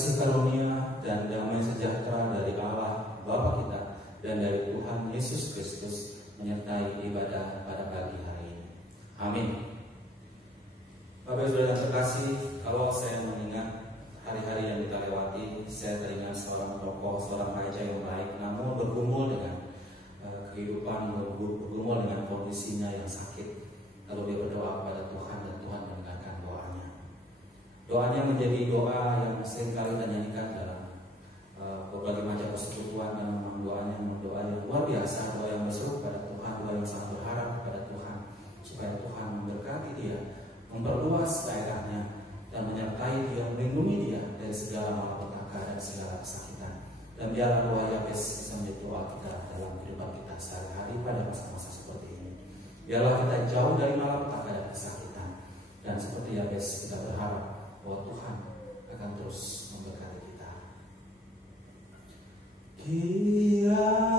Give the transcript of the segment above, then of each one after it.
kasih karunia dan damai sejahtera dari Allah Bapa kita dan dari Tuhan Yesus Kristus menyertai ibadah pada pagi hari ini. Amin. Bapak Ibu yang terkasih, kalau saya mengingat hari-hari yang kita lewati, saya teringat seorang tokoh, seorang raja yang baik, namun bergumul dengan kehidupan, bergumul dengan kondisinya yang sakit. Lalu dia berdoa kepada Tuhan dan Tuhan mendengarkan doanya. Doanya menjadi doa yang seringkali kita nyanyikan dalam berbagai macam persekutuan, dan memang doanya doa yang luar biasa, doa yang berseru kepada Tuhan, doa yang sangat berharap kepada Tuhan supaya Tuhan memberkati dia, memperluas daerahnya dan menyertai dia, melindungi dia dari segala malapetaka dan segala kesakitan. Dan biarlah doa Yabes bisa menjadi doa kita dalam kehidupan kita sehari-hari pada masa-masa seperti ini. Biarlah kita jauh dari malapetaka dan kesakitan, dan seperti Yabes kita berharap bahwa Tuhan akan terus memberkati kita. Kiranya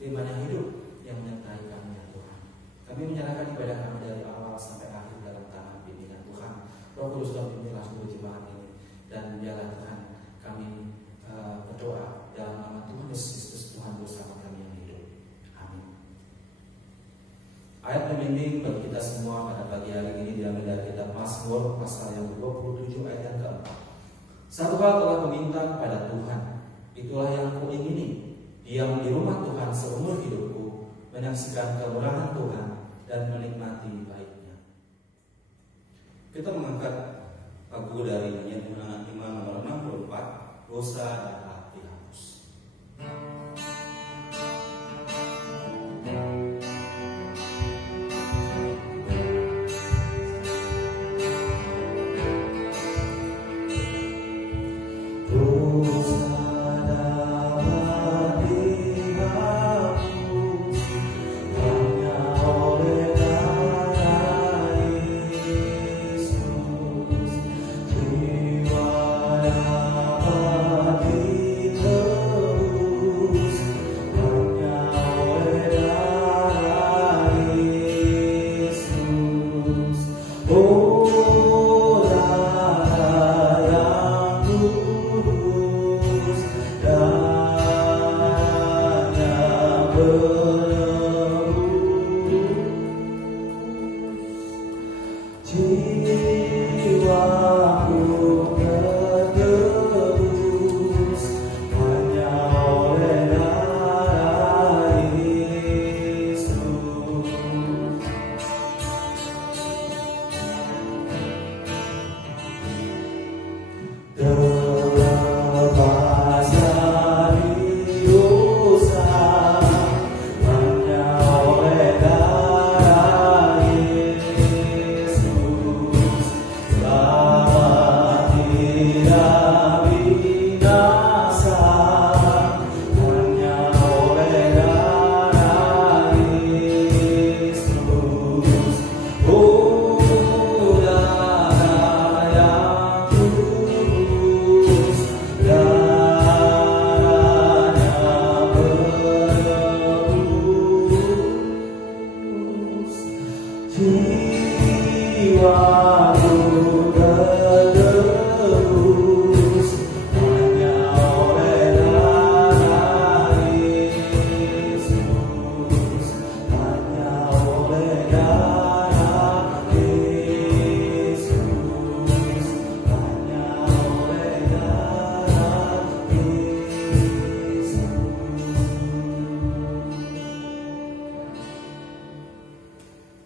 firman yang hidup yang menyertai kami ya Tuhan. Kami menyerahkan ibadah kami dari awal sampai akhir dalam tangan bimbingan Tuhan. Roh Kudus dalam pimpinlah seluruh jemaat ini, dan biarlah Tuhan kami berdoa dalam nama Tuhan Yesus Kristus, Tuhan bersama kami yang hidup. Amin. Ayat pembimbing bagi kita semua pada pagi hari ini diambil dari kitab Mazmur pasal yang ke-27 ayat yang keempat. Satu hal telah kuminta kepada Tuhan, itulah yang kuingini, diam di rumah Tuhan seumur hidupku, menyaksikan kemurahan Tuhan dan menikmati baiknya. Kita mengangkat lagu dari nyanyian kemenangan iman nomor 64, dosa dapat dihapus.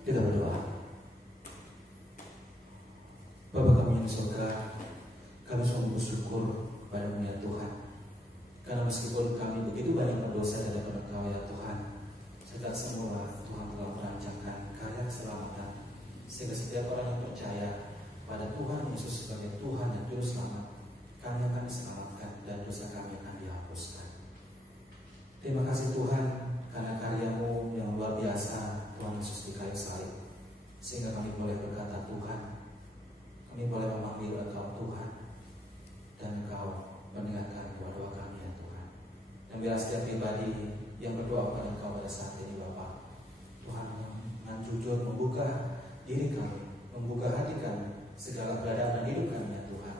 Kita berdoa. Bapa kami yang surga, kami sungguh bersyukur kepada-Mu ya Tuhan, karena meskipun kami begitu banyak berdosa di hadapan Engkau ya Tuhan, serta semua Tuhan telah merancangkan karya keselamatan, sehingga setiap orang yang percaya pada Tuhan Yesus sebagai Tuhan dan Juru Selamat, kami akan diselamatkan dan dosa kami akan dihapuskan. Terima kasih Tuhan karena karya-Mu yang luar biasa, Tuhan Yesus di kayu salib, sehingga kami boleh berkata Tuhan, kami boleh memanggil Engkau Tuhan, dan Engkau mendengarkan doa-doa kami ya Tuhan. Dan biar setiap pribadi yang berdoa kepada Engkau pada saat ini Bapa, Tuhan dengan jujur membuka diri kami, membuka hati kami, segala keadaan dan hidup kami ya Tuhan,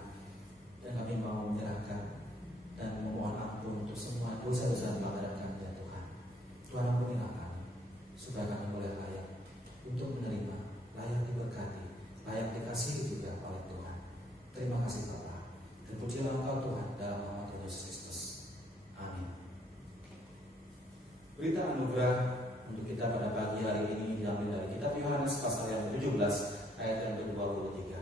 dan kami mau menyerahkan dan memohon ampun untuk semua dosa-dosa dan pelanggaran kami ya Tuhan. Tuhan ampunilah kami, supaya kami boleh layak untuk menerima, layak diberkati, layak dikasihi juga oleh Tuhan. Terima kasih Bapa, dan pujilah Engkau Tuhan dalam nama Tuhan Yesus Kristus. Amin. Berita anugerah untuk kita pada pagi hari ini diambil dari kitab Yohanes pasal yang 17 ayat yang ke-23.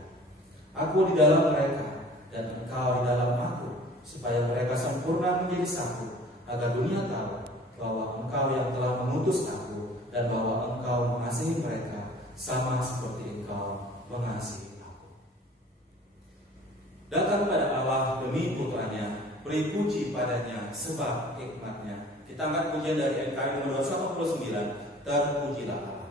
Aku di dalam mereka dan Engkau di dalam aku, supaya mereka sempurna menjadi satu, agar dunia tahu bahwa Engkau yang telah mengutus aku dan bahwa Engkau mengasihi mereka sama seperti Engkau mengasihi aku. Datang pada Allah demi putranya, beri puji padanya sebab hikmatnya. Kita angkat pujian dari NKRI nomor 289, terpujilah Allah.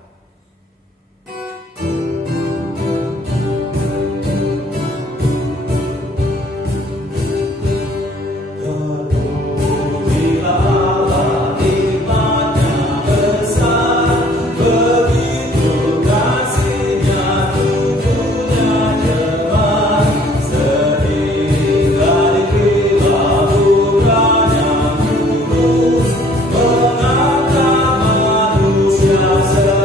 Manusia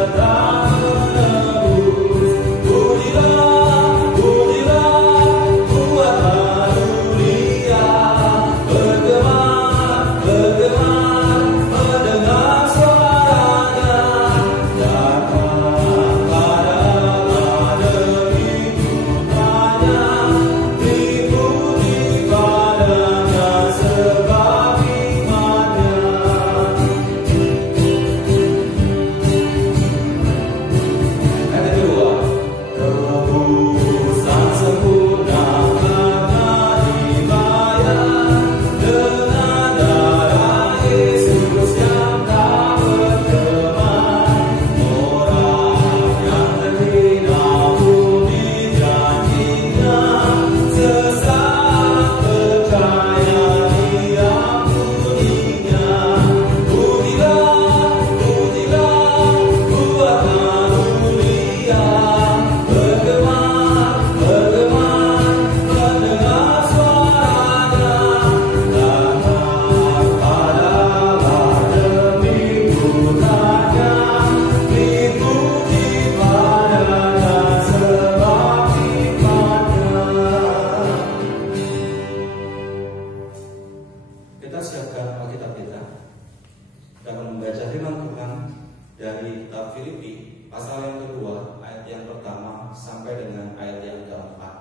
dari kitab Filipi pasal yang kedua, ayat yang pertama sampai dengan ayat yang keempat.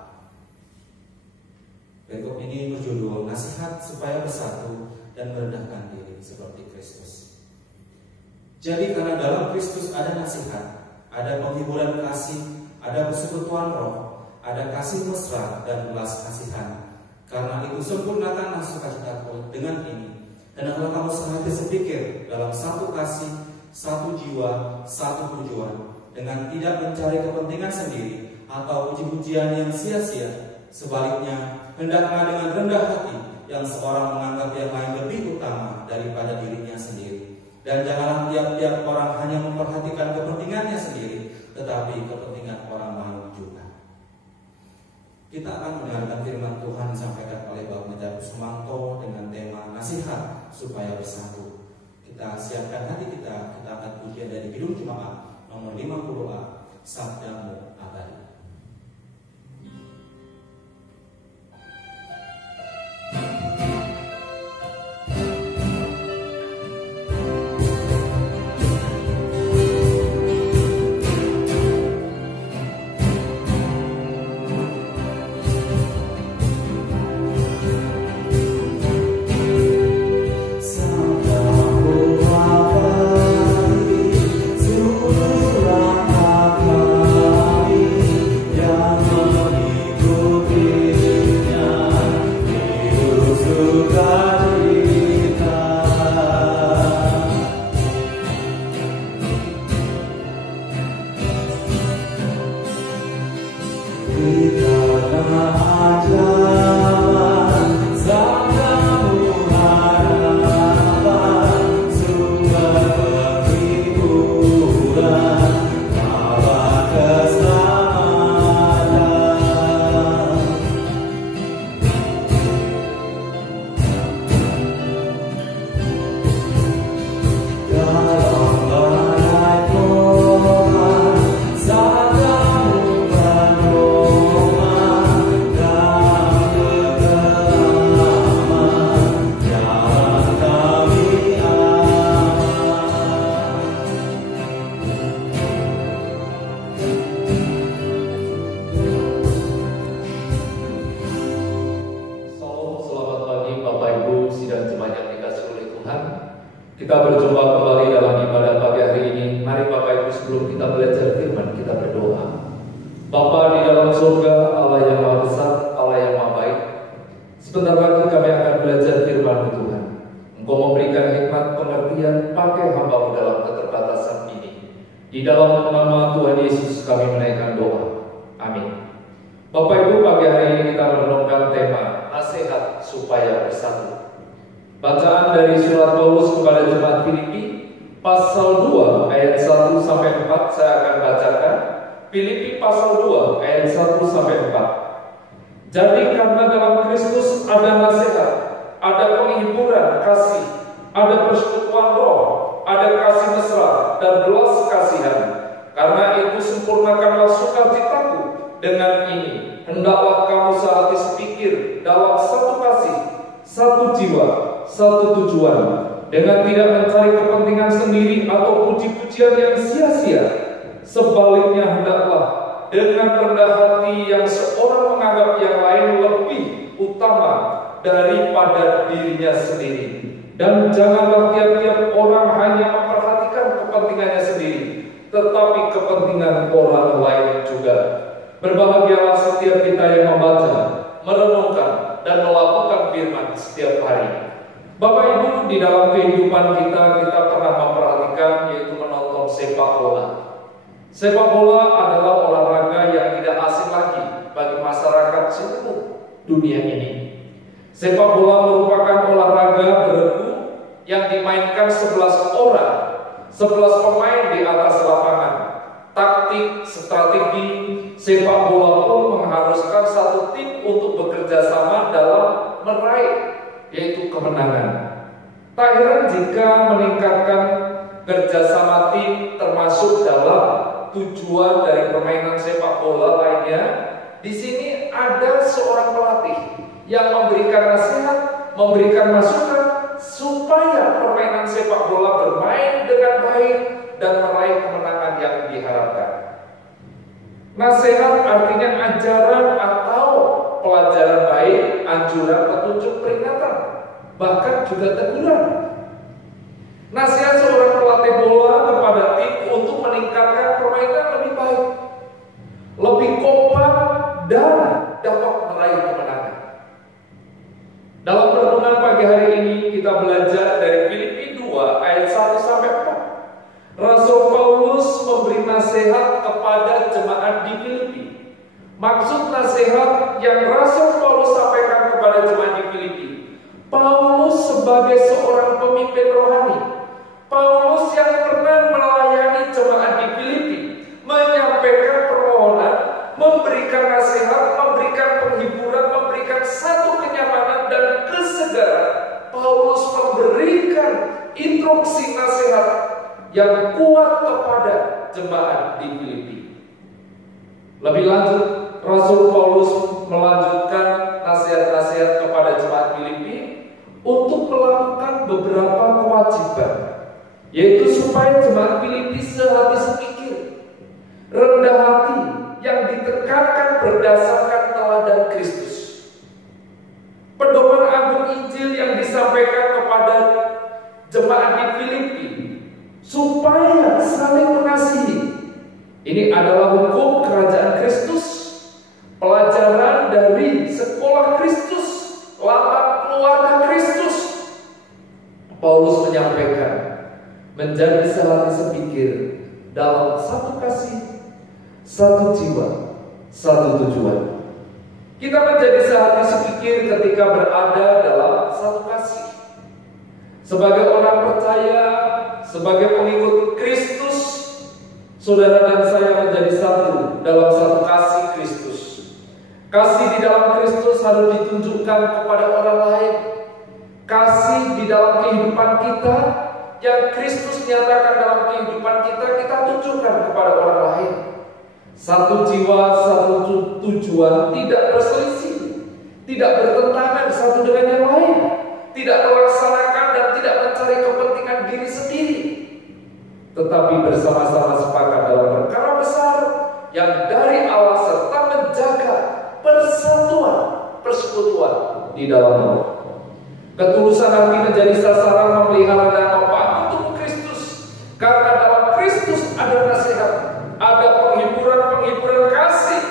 Berikut ini berjudul Nasihat Supaya Bersatu dan Merendahkan Diri Seperti Kristus. Jadi karena dalam Kristus ada nasihat, ada penghiburan kasih, ada persekutuan roh, ada kasih mesra dan belas kasihan. Karena itu sempurnakanlah sukacitaku dengan ini. Hendaklah kamu sehati sepikir dalam satu kasih, satu jiwa, satu tujuan, dengan tidak mencari kepentingan sendiri atau puji-pujian yang sia-sia. Sebaliknya, hendaklah dengan rendah hati yang seorang menganggap yang lain lebih utama daripada dirinya sendiri. Dan janganlah tiap-tiap orang hanya memperhatikan kepentingannya sendiri, tetapi kepentingan orang lain juga. Kita akan mendengarkan firman Tuhan disampaikan oleh Bapak Pendeta Sumanto dengan tema Nasihat Supaya Bersatu. Kita siapkan hati kita akan pujian dari Kidung Jemaat nomor 50A, Sabdamu Abadi. Kita berjumpa kembali dalam ibadah pagi hari ini. Mari Bapak Ibu, sebelum kita belajar firman, kita berdoa. Bapa di dalam surga, Allah yang Maha Besar, Allah yang Maha Baik, sebentar lagi kami akan belajar firman Tuhan. Engkau memberikan hikmat pengertian, pakai hamba-Mu dalam keterbatasan ini. Di dalam nama Tuhan Yesus kami menaikkan doa. Amin. Bapak Ibu, pagi hari ini kita merenungkan tema Nasihat Supaya Bersatu. Bacaan dari surat Paulus kepada jemaat Filipi pasal 2 ayat 1 sampai 4 saya akan bacakan. Filipi pasal 2 ayat 1 sampai 4. Jadi karena dalam Kristus ada nasihat, ada penghiburan kasih, ada persekutuan roh, ada kasih mesra dan belas kasihan. Karena itu sempurnakanlah sukacitaku dengan ini. Hendaklah kamu sehati sepikir dalam satu kasih, satu jiwa, satu tujuan, dengan tidak mencari kepentingan sendiri atau puji-pujian yang sia-sia. Sebaliknya hendaklah dengan rendah hati yang seorang menganggap yang lain lebih utama daripada dirinya sendiri. Dan janganlah tiap-tiap orang hanya memperhatikan kepentingannya sendiri, tetapi kepentingan orang lain juga. Berbahagialah setiap kita yang membaca, merenungkan, dan melakukan firman setiap hari. Bapak Ibu, di dalam kehidupan kita pernah memperhatikan yaitu menonton sepak bola. Sepak bola adalah olahraga yang tidak asing lagi bagi masyarakat seluruh dunia ini. Sepak bola merupakan olahraga beregu yang dimainkan 11 orang, 11 pemain di atas lapangan. Taktik, strategi sepak bola pun mengharuskan satu tim untuk bekerja sama dalam meraih yaitu kemenangan. Tak heran jika meningkatkan kerjasama tim termasuk dalam tujuan dari permainan sepak bola lainnya. Di sini ada seorang pelatih yang memberikan nasihat, memberikan masukan supaya permainan sepak bola bermain dengan baik, dan meraih kemenangan yang diharapkan. Nasihat artinya ajaran atau pelajaran baik, anjuran, petunjuk, peringatan, bahkan juga teguran. Nasihat seorang pelatih bola kepada tim untuk meningkatkan permainan lebih baik, lebih kompak, dan dapat meraih kemenangan. Dalam renungan pagi hari ini kita belajar dari Filipi 2 ayat 1 sampai 4. Rasul Paulus memberi nasihat kepada jemaat di Filipi. Maksud nasihat yang Rasul Paulus sampaikan kepada jemaat di Filipi, Paulus sebagai seorang pemimpin rohani, Paulus yang pernah melayani jemaat di Filipi, menyampaikan permohonan, memberikan nasihat, memberikan penghiburan, memberikan satu kenyamanan dan kesegaran. Paulus memberikan instruksi nasihat yang kuat kepada jemaat di Filipi. Lebih lanjut, Rasul Paulus melanjutkan nasihat-nasihat kepada jemaat Filipi untuk melakukan beberapa kewajiban, yaitu supaya jemaat Filipi sehati sepikir, rendah hati, yang ditekankan berdasarkan teladan Kristus. Pedoman agung Injil yang disampaikan kepada jemaat di Filipi supaya saling mengasihi. Ini adalah hukum kerajaan Kristus, pelajaran dari sekolah Kristus, lapak keluarga Kristus. Paulus menyampaikan menjadi sehati sepikir dalam satu kasih, satu jiwa, satu tujuan. Kita menjadi sehati sepikir ketika berada dalam satu kasih. Sebagai orang percaya, sebagai pengikut Kristus, saudara dan saya menjadi satu dalam satu kasih Kristus. Kasih di dalam Kristus harus ditunjukkan kepada orang lain. Kasih di dalam kehidupan kita yang Kristus nyatakan dalam kehidupan kita, kita tunjukkan kepada orang lain. Satu jiwa, satu tujuan, tidak berselisih, tidak bertentangan satu dengan yang lain, tidak melaksanakan dan tidak mencari kepentingan diri sendiri, tetapi bersama-sama sepakat dalam perkara besar yang dari Allah serta menjaga persatuan, persekutuan di dalam Allah. Ketulusan hati menjadi sasaran memelihara dan membangun tubuh Kristus, karena dalam Kristus ada nasihat, ada penghiburan kasih.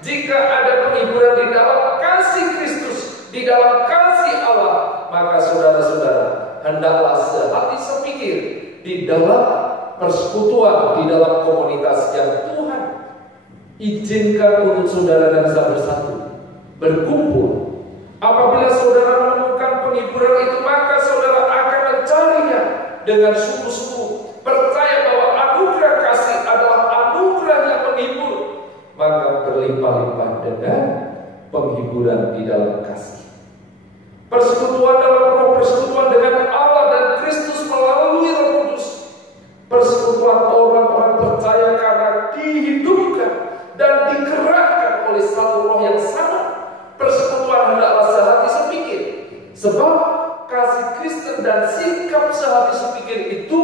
Jika ada penghiburan di dalam kasih Kristus, di dalam kasih Allah, maka saudara-saudara hendaklah sehati sepikir di dalam persekutuan, di dalam komunitas yang Tuhan izinkan untuk saudara dan saya bersatu, berkumpul. Apabila saudara menemukan penghiburan itu, maka saudara akan mencarinya dengan sungguh-sungguh, percaya bahwa anugerah kasih adalah anugerah yang menghibur, maka berlimpah-limpah dengan penghiburan di dalam kasih. Persekutuan dalam roh, persekutuan dengan Allah dan Kristus melalui Roh Kudus, persekutuan orang-orang percaya karena dihidupkan dan digerakkan oleh satu roh yang sama. Persekutuan hendaklah sehati sepikir, sebab kasih Kristen dan sikap sehati sepikir itu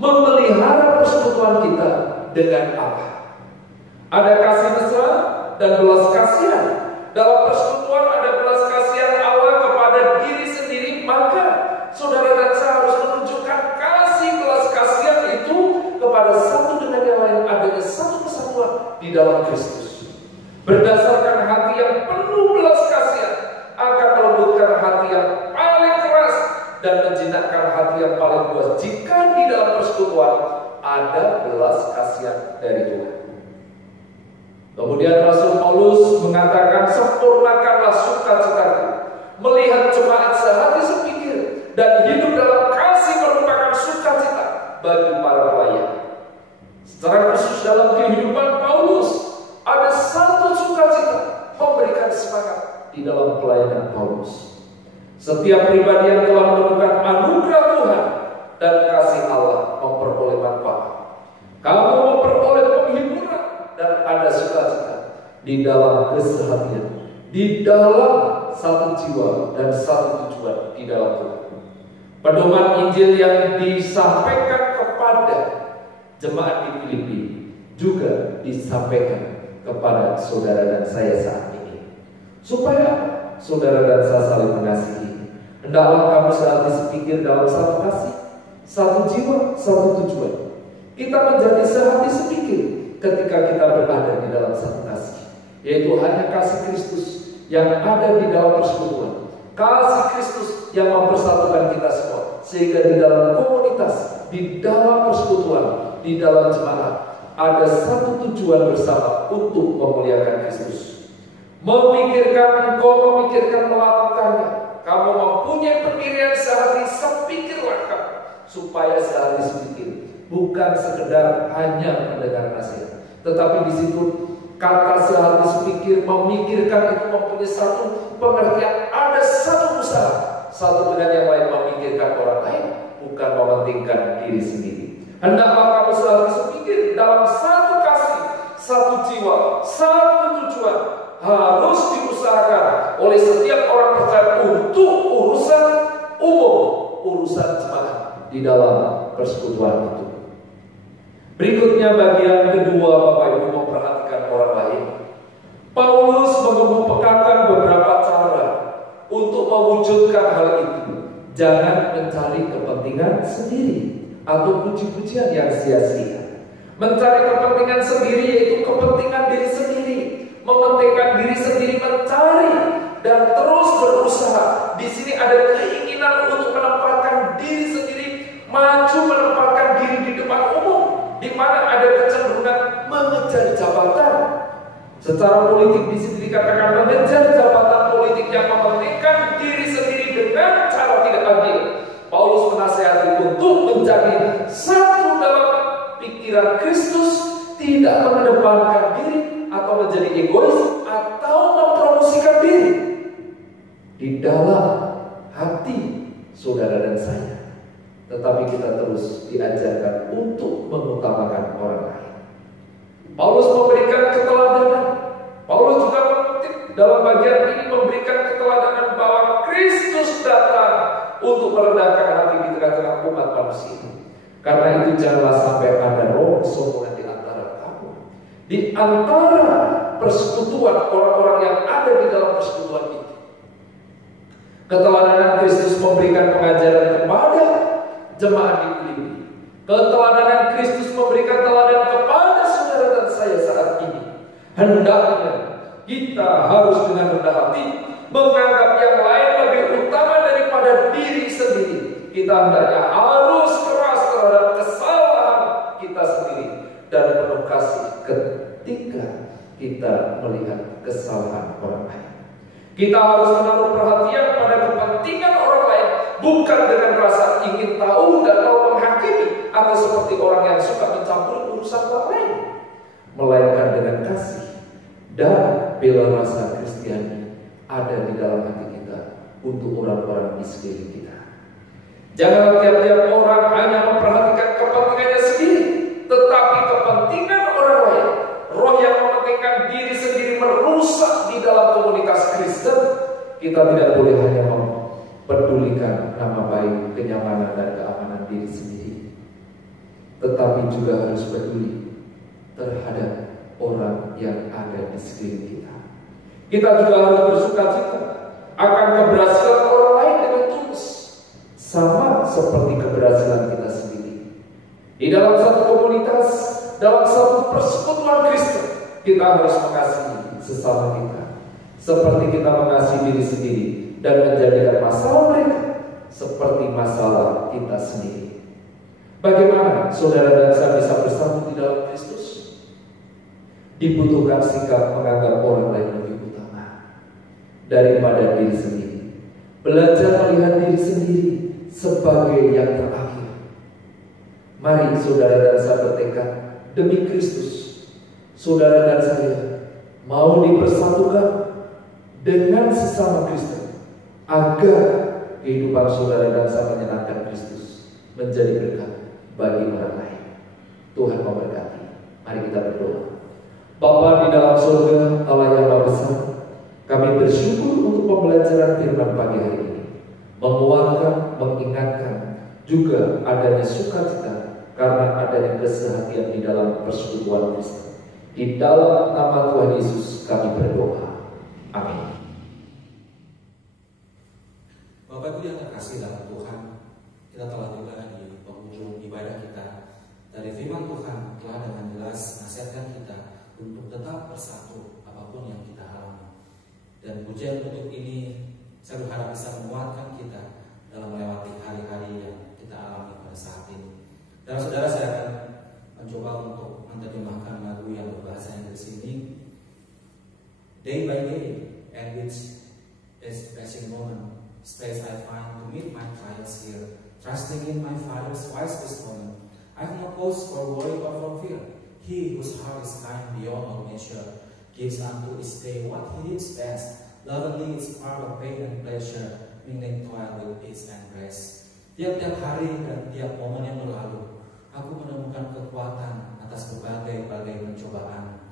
memelihara persekutuan kita dengan Allah. Ada kasih besar dan belas kasihan. Dalam persekutuan ada belas kasihan Allah kepada diri sendiri, maka saudara dan saya harus menunjukkan kasih belas kasihan itu kepada satu dengan yang lain, adanya satu kesatuan di dalam Kristus. Berdasarkan hati yang penuh belas kasihan akan melembutkan hati yang paling keras dan menjinakkan hati yang paling puas. Jika di dalam persekutuan ada belas kasihan dari Tuhan. Kemudian Rasul Paulus mengatakan, sempurnakanlah sukacitaku, melihat jemaat sehati sepikir dan hidup dalam kasih merupakan sukacita bagi para pelayan. Secara khusus dalam kehidupan Paulus ada satu sukacita, memberikan semangat di dalam pelayanan Paulus. Setiap pribadi yang telah menemukan anugerah Tuhan dan kasih Allah memperoleh manfaat. Kamu memperoleh penghiburan dan ada sukacita di dalam keseharian, di dalam satu jiwa dan satu tujuan di dalam Tuhan. Pedoman Injil yang disampaikan kepada jemaat di Filipi juga disampaikan kepada saudara dan saya saat ini. Supaya saudara dan saya saling mengasihi. Hendaklah kamu selalu sepikir dalam satu kasih, satu jiwa, satu tujuan. Kita menjadi sehati sepikir ketika kita berada di dalam satu kasih, yaitu hanya kasih Kristus yang ada di dalam persekutuan. Kasih Kristus yang mempersatukan kita semua, sehingga di dalam komunitas, di dalam persekutuan, di dalam jemaat ada satu tujuan bersama untuk memuliakan Kristus. Memikirkan, engkau memikirkan melakukannya. Kamu mempunyai pendirian sehati sepikirlah kamu, supaya sehati sepikir, bukan sekedar hanya mendengar nasihat, tetapi di situ kata sehati sepikir, memikirkan itu mempunyai satu pengertian, ada satu usaha, satu dengan yang lain memikirkan orang lain, bukan mementingkan diri sendiri. Hendaklah kamu selalu sepikir dalam satu kasih, satu jiwa, satu tujuan, harus diusahakan oleh setiap orang percaya untuk urusan umum, urusan jemaat di dalam persekutuan itu. Berikutnya bagian kedua, Bapak Ibu, memperhatikan orang lain. Paulus mengemukakan beberapa cara untuk mewujudkan hal itu. Jangan mencari kepentingan sendiri atau puji-pujian yang sia-sia. Mencari kepentingan sendiri yaitu kepentingan diri sendiri, mementingkan diri sendiri, mencari dan terus berusaha. Di sini ada keinginan untuk menempatkan diri sendiri, maju menempatkan diri di depan umum, di mana ada kecenderungan mengejar jabatan. Secara politik di sini dikatakan mengejar jabatan politik yang mementingkan diri sendiri dengan cara tidak adil. Paulus menasihati untuk menjadi satu dalam pikiran Kristus, tidak mengedepankan diri atau menjadi egois atau mempromosikan diri di dalam hati saudara dan saya. Tetapi kita terus diajarkan untuk mengutamakan orang lain. Paulus memberikan keteladanan. Paulus juga mengutip dalam bagian ini, memberikan keteladanan bahwa Kristus datang untuk merendahkan hati di tengah-tengah umat manusia. Karena itu janganlah sampai ada roh kesombongan di antara kamu, di antara persekutuan orang-orang yang ada di dalam persekutuan itu. Keteladanan Kristus memberikan pengajaran kepada jemaat di Filipi. Keteladanan Kristus memberikan teladan kepada saudara dan saya saat ini. Hendaknya kita harus dengan rendah hati menganggap yang lain lebih utama daripada diri sendiri. Kita hendaknya harus keras terhadap kesalahan kita sendiri dan penuh kasih ketika kita melihat kesalahan orang lain. Kita harus menaruh perhatian pada kepentingan orang lain, bukan dengan rasa ingin tahu dan mau menghakimi atau seperti orang yang suka mencampuri urusan orang lain, melainkan dengan kasih dan bela rasa Kristiani ada di dalam hati kita untuk orang-orang di sekeliling kita. Janganlah tiap-tiap orang hanya memperhatikan kepentingannya sendiri, tetapi kepentingan orang lain. Roh yang mementingkan diri sendiri merusak di dalam komunitas Kristen. Kita tidak boleh hanya mempedulikan nama baik, kenyamanan dan keamanan diri sendiri, tetapi juga harus peduli terhadap orang yang ada di sekeliling kita. Kita juga harus bersukacita akan keberhasilan orang lain dengan tulus, sama seperti keberhasilan kita sendiri. Di dalam satu komunitas, dalam satu persekutuan Kristen, kita harus mengasihi sesama kita seperti kita mengasihi diri sendiri dan menjadikan masalah mereka seperti masalah kita sendiri. Bagaimana saudara dan saya bisa bersatu di dalam Kristus? Dibutuhkan sikap menganggap orang lain lebih utama daripada diri sendiri. Belajar melihat diri sendiri sebagai yang terakhir. Mari saudara dan saya bertekad demi Kristus, saudara dan saya mau dipersatukan dengan sesama Kristen agar kehidupan saudara dan saya menyenangkan Kristus, menjadi berkat bagi orang lain. Tuhan memberkati. Mari kita berdoa. Bapa di dalam surga, Allah yang Maha Besar, kami bersyukur untuk pembelajaran firman pagi hari ini, menguatkan, mengingatkan juga adanya sukacita karena adanya kesehatian di dalam persekutuan Kristen. Di dalam nama Tuhan Yesus kami berdoa. Amin. Bapak Ibu yang terkasih dalam Tuhan, kita telah juga di penghujung ibadah kita. Dari firman Tuhan telah dengan jelas nasihatkan kita untuk tetap bersatu apapun yang kita alami. Dan pujian untuk ini saya berharap bisa menguatkan kita dalam melewati hari-hari yang kita alami pada saat ini. Dan saudara, saya akan mencoba untuk menerjemahkan lagu yang berbahasa Inggris ini. Day by day, and which is passing moment, space I find to meet my trials here, trusting in my Father's wise wisdom. I've no cause for worry or for fear. He whose heart is kind beyond all measure gives unto each day what he deems best. Lovingly its part of pain and pleasure, mingling toil with peace and rest. Tiap-tiap hari dan tiap momen yang berlalu, aku menemukan kekuatan atas berbagai pencobaan.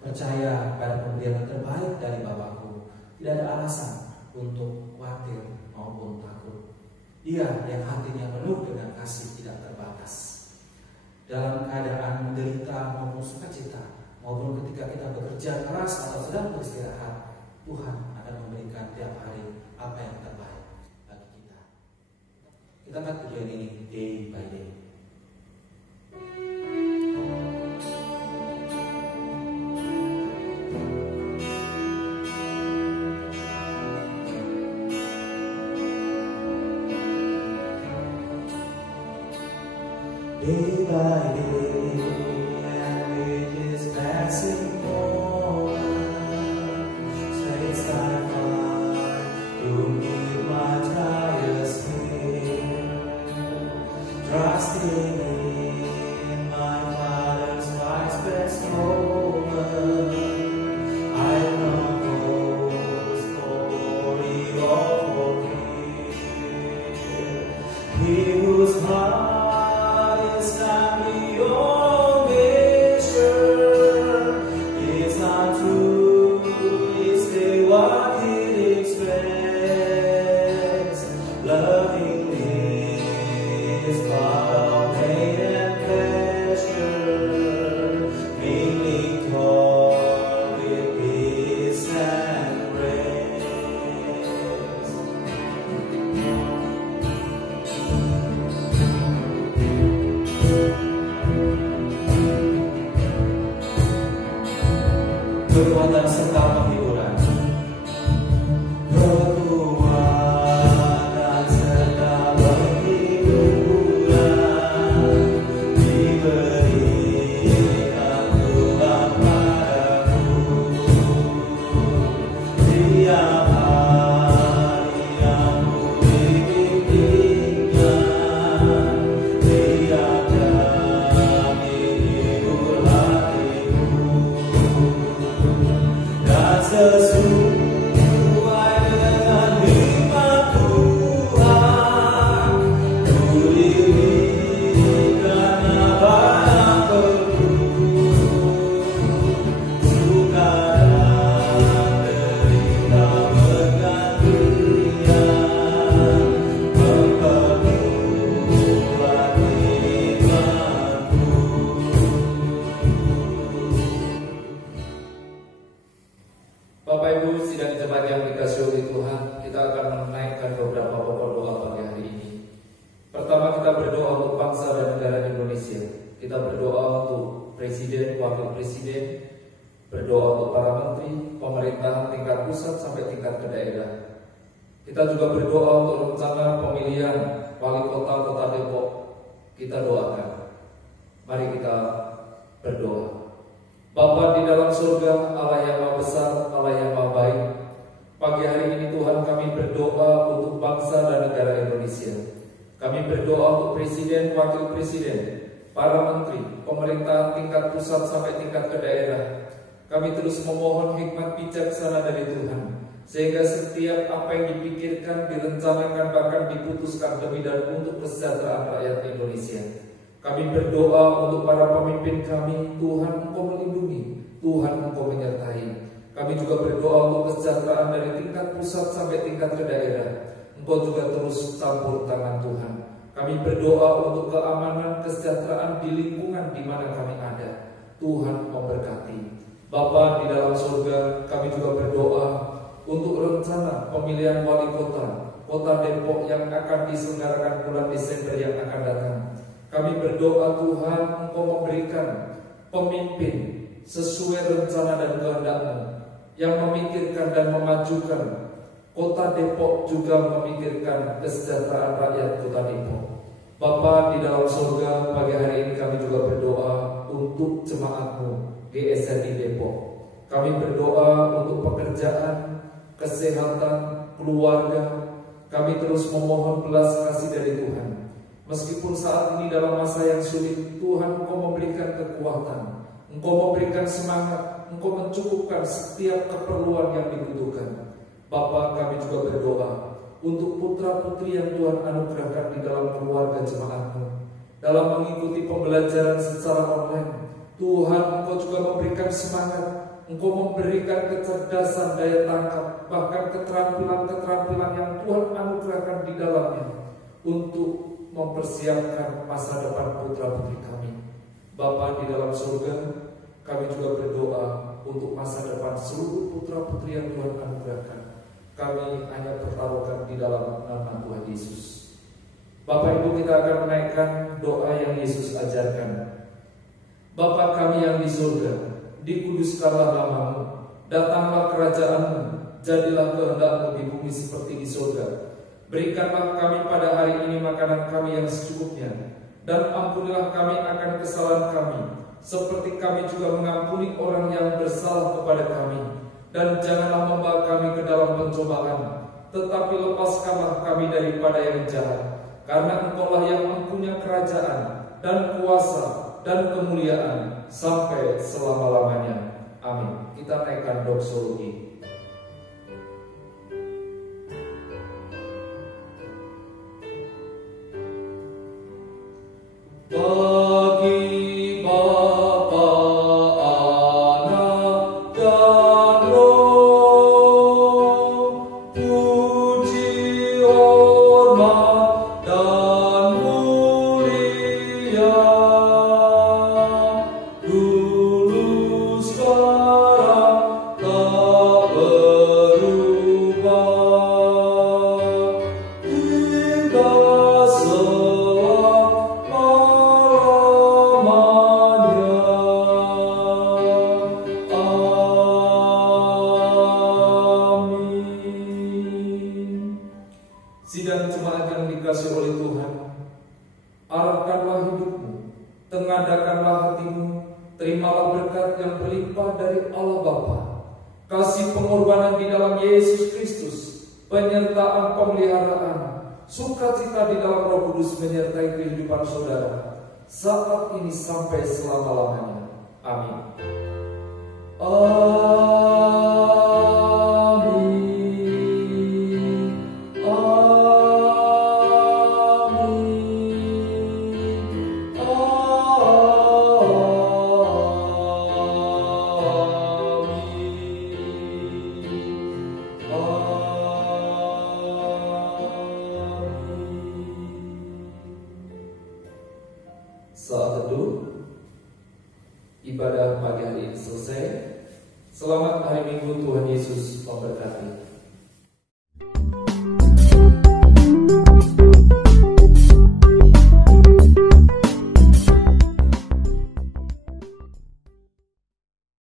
Percaya pada pemberian terbaik dari Bapakku, tidak ada alasan untuk khawatir maupun takut. Dia yang hatinya penuh dengan kasih tidak terbatas. Dalam keadaan menderita maupun sukacita, maupun ketika kita bekerja keras atau sedang beristirahat, Tuhan akan memberikan tiap hari apa yang terbaik bagi kita. Kita akan pujian ini day by day. Day by day, and it is passing on. Space I find to meet my trials here, trusting in my Father's wise best moment. I know His glory all for fear. He whose heart kekuatan serta penghiburan, kekuatan serta penghiburan diberikan Tuhan padaku. Tiap hari aku dipimpinan, tiap jam dihibur hatiku. Sesuai dengan hikmat Tuhan, ku diberikan apa yang perlu. Suka dan derita bergantian, memperkuat imanku. Bapak Ibu sidang jemaat yang dikasihi oleh Tuhan, kita akan menaikkan beberapa pokok doa pagi hari ini. Pertama, kita berdoa untuk bangsa dan negara Indonesia. Kita berdoa untuk presiden, wakil presiden, berdoa untuk para menteri, pemerintahan tingkat pusat sampai tingkat ke daerah. Kita juga berdoa untuk rencana pemilihan wali kota Kota Depok. Kita doakan. Mari kita berdoa. Bapa di dalam surga, Allah yang Maha Besar, Allah yang Maha Baik, pagi hari ini Tuhan kami berdoa untuk bangsa dan negara Indonesia. Kami berdoa untuk presiden, wakil presiden, para menteri, pemerintahan tingkat pusat sampai tingkat ke daerah. Kami terus memohon hikmat bijaksana dari Tuhan, sehingga setiap apa yang dipikirkan, direncanakan, bahkan diputuskan demi dan untuk kesejahteraan rakyat Indonesia. Kami berdoa untuk para pemimpin kami, Tuhan Engkau melindungi, Tuhan Engkau menyertai. Kami juga berdoa untuk kesejahteraan dari tingkat pusat sampai tingkat ke daerah. Engkau juga terus campur tangan Tuhan. Kami berdoa untuk keamanan, kesejahteraan di lingkungan di mana kami ada. Tuhan memberkati. Bapa di dalam surga, kami juga berdoa untuk rencana pemilihan wali kota Depok yang akan diselenggarakan bulan Desember yang akan datang. Kami berdoa Tuhan, Engkau memberikan pemimpin sesuai rencana dan kehendak-Mu yang memikirkan dan memajukan Kota Depok, juga memikirkan kesejahteraan rakyat Kota Depok. Bapa di dalam surga, pagi hari ini kami juga berdoa untuk jemaat-Mu GSRI Depok. Kami berdoa untuk pekerjaan, kesehatan, keluarga. Kami terus memohon belas kasih dari Tuhan. Meskipun saat ini dalam masa yang sulit, Tuhan Engkau memberikan kekuatan, Engkau memberikan semangat, Engkau mencukupkan setiap keperluan yang dibutuhkan. Bapa, kami juga berdoa untuk putra-putri yang Tuhan anugerahkan di dalam keluarga jemaat-Mu dalam mengikuti pembelajaran secara online. Tuhan, Engkau juga memberikan semangat, Engkau memberikan kecerdasan, daya tangkap, bahkan keterampilan-keterampilan yang Tuhan anugerahkan di dalamnya untuk mempersiapkan masa depan putra-putri kami. Bapa di dalam surga, kami juga berdoa untuk masa depan seluruh putra-putri yang Tuhan anugerahkan. Kami hanya pertaruhkan di dalam nama Tuhan Yesus. Bapak Ibu, kita akan menaikkan doa yang Yesus ajarkan. Bapa kami yang di surga, dikuduskanlah nama-Mu, datanglah kerajaan-Mu, jadilah kehendak-Mu di bumi seperti di surga. Berikanlah kami pada hari ini makanan kami yang secukupnya, dan ampunilah kami akan kesalahan kami, seperti kami juga mengampuni orang yang bersalah kepada kami. Dan janganlah membawa kami ke dalam pencobaan, tetapi lepaskanlah kami daripada yang jahat. Karena Engkau-lah yang mempunyai kerajaan dan kuasa dan kemuliaan sampai selama-lamanya. Amin. Kita naikkan doksologi. Sidang jemaat yang dikasihi oleh Tuhan, arahkanlah hidupmu, tengadakanlah hatimu, terimalah berkat yang berlimpah dari Allah Bapa, kasih pengorbanan di dalam Yesus Kristus, penyertaan pemeliharaan, sukacita di dalam Roh Kudus menyertai kehidupan saudara saat ini sampai selama-lamanya. Amin. Saat teduh ibadah pagi hari ini selesai. Selamat hari Minggu, Tuhan Yesus memberkati.